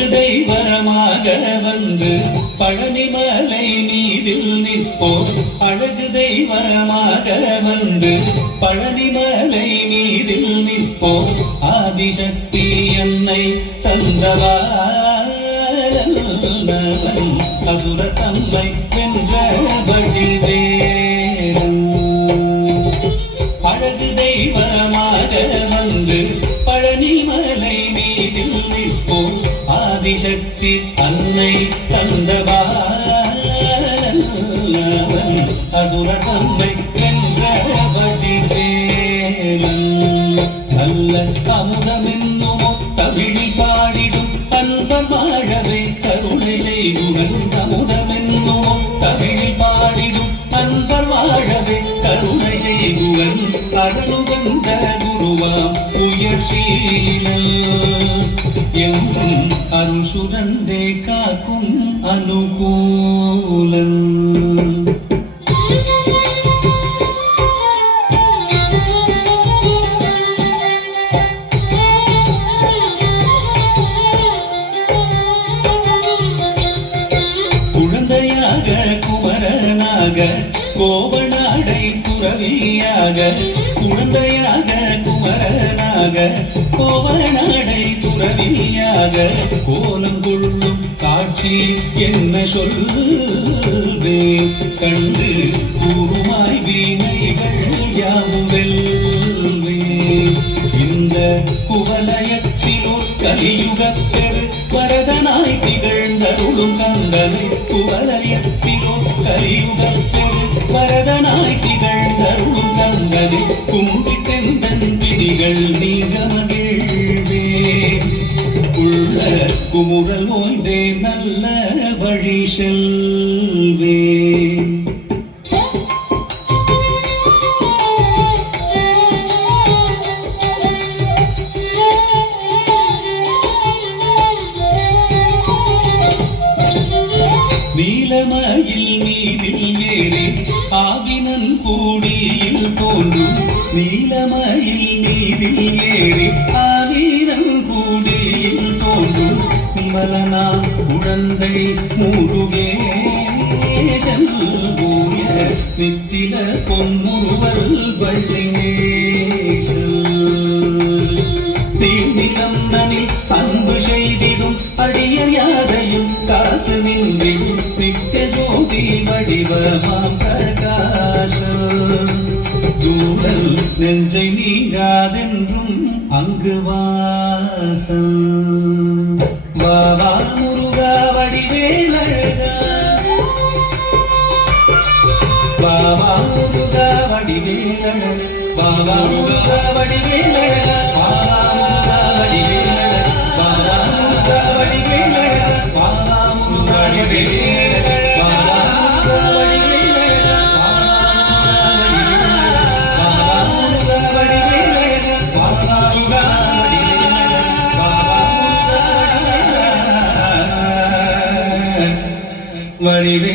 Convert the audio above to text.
அழகு தெய்வமாக வந்து பழனிமலை மீதில் நிற்போம். அழகு தெய்வமாக வந்து பழனிமலை மீதில் நிற்போம். ஆதிசக்தி என்னை தந்தவாரன் அசுர தம்மை வென்ற வடிவேலன். அழகு தெய்வமாக வந்து பழனிமலை மீதில் நிற்போம். ஆதிசக்தி அன்னை தந்தவாரன் அசுர தம்மை வென்ற வடிவேலன். நல்ல அமுதமென்னும் தமிழில் பாடிடும் அந்த வாழவே கருணை செய்குவன். அமுதமென்னும் தமிழில் பாடிடும் அந்த வாழவே கருணை செய்குவன். அருளுகந்த குருவாம் உயர்சீலன் எங்கும் அருள் சுரந்தே காக்கும் அனுகூலன். குழந்தையாக குமரனாக கோவனாடை துறவியாக. குழந்தையாக குமரனாக கோவனாடை துறவியாக. கோலம் கொள்ளும் காட்சி என்ன சொல்வேன். கண்டு கூறுமாய் வீணைகள் யாவுவெல்வேன். இந்த குவலயத்திலோர் கலியுகப்பெரு வரதனாய் திகழ்ந்தருளும் கந்தனை. குவலயத்திலோ கலியுகப்பெரு வரதனாய் திகழ்ந்தருளும் கந்தனை. கும்பிட்டெந்தன் பிடிகள் நீங்க மகிழ்வே. உள்ள குமுறல் ஓய்ந்தே நல்ல வழி செல்வே. நீலமயில் மீதில் ஏறி ஆவினன் கூடியில் தோன்றும். நீலமயில் மீதில் ஏறி ஆவினன் கூடியில் தோன்றும். நிமலனா குழந்தை முருகேசன் பூய நித்தில பொன்முருவல் வள்ளினேசன். தீநிலம் நனில் அன்பு செய்திடும் அடியர் யாரையும் காத்து நின்றிடும் நித்திய ஜோதி வடிவமாம் பிரகாசம். தூரல் நெஞ்சை நீங்காதென்றும் அங்கு வாசம். வாவா முருகா வடிவேலழகா. வாவா முருகா வடிவேலழகா. வாவா முருகா வடிவேலழகா. வாவா முருகா வடிவேலழகா. வாவா முருகா வடிவேலழகா. வாவா முருகா வடிவேலழகா. வடிவே